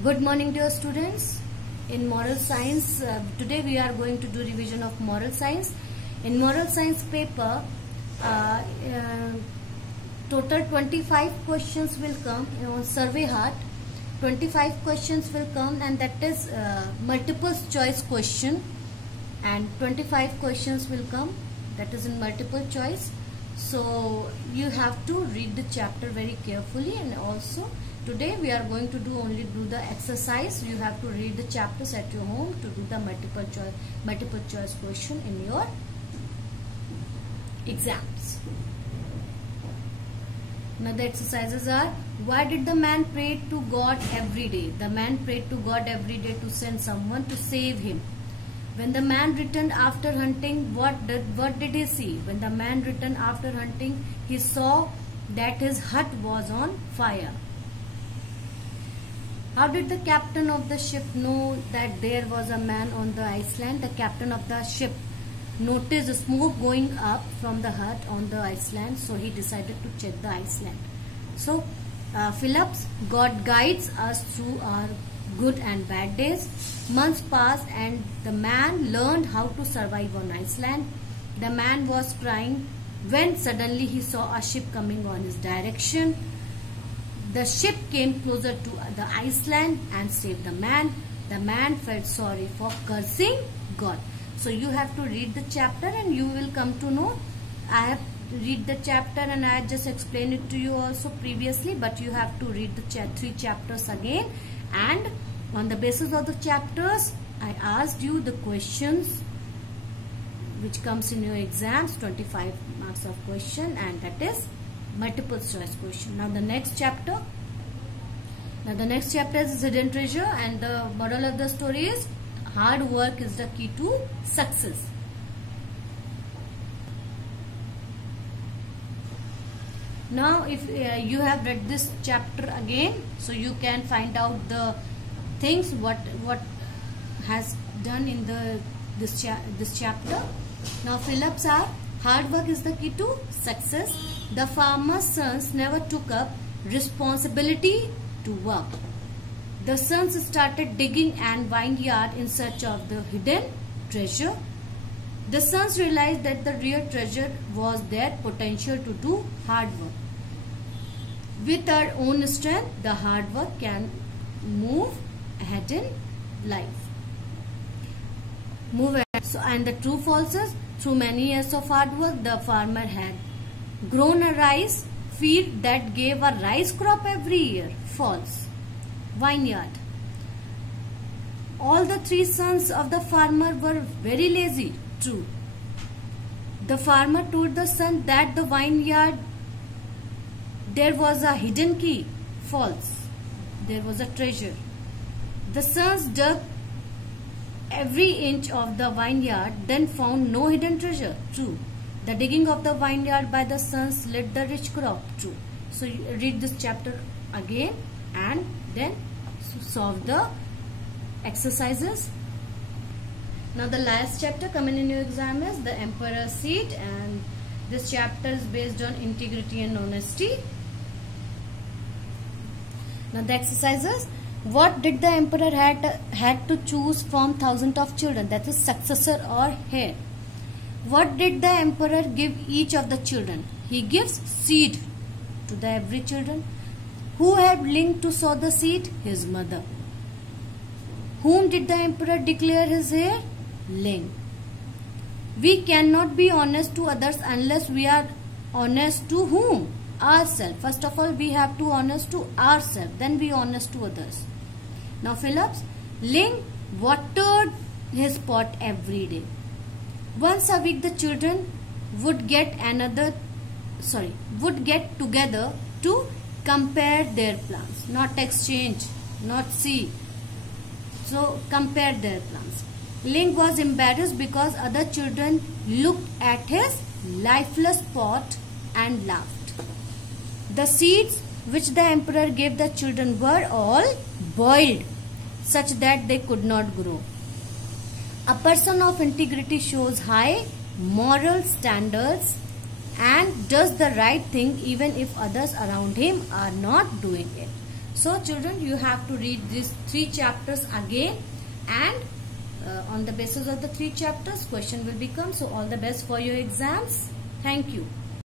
Good morning, dear students. In moral science, today we are going to do revision of moral science. In moral science paper, total 25 questions will come on survey heart. 25 questions will come, and that is multiple choice question, and 25 questions will come, that is in multiple choice. So you have to read the chapter very carefully, and also today we are going to only do the exercise. You have to read the chapters at your home to do the multiple choice question in your exams. Now the exercises are: why did the man pray to God every day? The man prayed to God every day to send someone to save him. When the man returned after hunting, what did he see? When the man returned after hunting, he saw that his hut was on fire. How did the captain of the ship know that there was a man on the island? The captain of the ship noticed smoke going up from the hut on the island, so he decided to check the island. So, Phillips, God guides us through our good and bad days. Months passed and the man learned how to survive on Iceland. The man was crying when suddenly he saw a ship coming on his direction. The ship came closer to the Iceland and saved the man. The man felt sorry for cursing God. So you have to read the chapter and you will come to know. I have read the chapter and I just explained it to you also previously, but you have to read the 3 chapters again, and on the basis of the chapters I asked you the questions which comes in your exams, 25 marks of question, and that is multiple choice question. Now the next chapter is hidden treasure, and the moral of the story is hard work is the key to success. Now if you have read this chapter again, so you can find out the things what has done in this chapter. Now Phillips are: hard work is the key to success. The farmer's sons never took up responsibility to work. The sons started digging an vineyard in search of the hidden treasure. The sons realized that the real treasure was their potential to do hard work. With our own strength, the hard work can move ahead in life. Move ahead. So, and the true falses: through many years of hard work, the farmer had grown a rice field that gave a rice crop every year. False. Vineyard: all the 3 sons of the farmer were very lazy. True. The farmer told the son that the vineyard there was a hidden key. False. There was a treasure. The sons dug every inch of the vineyard, then found no hidden treasure. True. The digging of the vineyard by the sons led the rich crop. True. So you read this chapter again and then solve the exercises. Now the last chapter coming in your exam is the Emperor's Seat, and this chapter is based on integrity and honesty. Now the exercises: what did the emperor had to choose from thousands of children? That is successor or heir. What did the emperor give each of the children? He gives seed to the every children. Who had Ling to sow the seed? His mother. Whom did the emperor declare his heir? Ling. We cannot be honest to others unless we are honest to whom? Ourselves. First of all, we have to honest to ourselves, then we honest to others. Now Phillips: Ling watered his pot every day. Once a week the children would get together to compare their plans, not exchange, not see. So compare their plans. Ling was embarrassed because other children looked at his lifeless pot and laughed. The seeds which the emperor gave the children were all boiled, such that they could not grow. A person of integrity shows high moral standards and does the right thing even if others around him are not doing it. So children, you have to read these 3 chapters again, and on the basis of the 3 chapters question will become. So all the best for your exams. Thank you.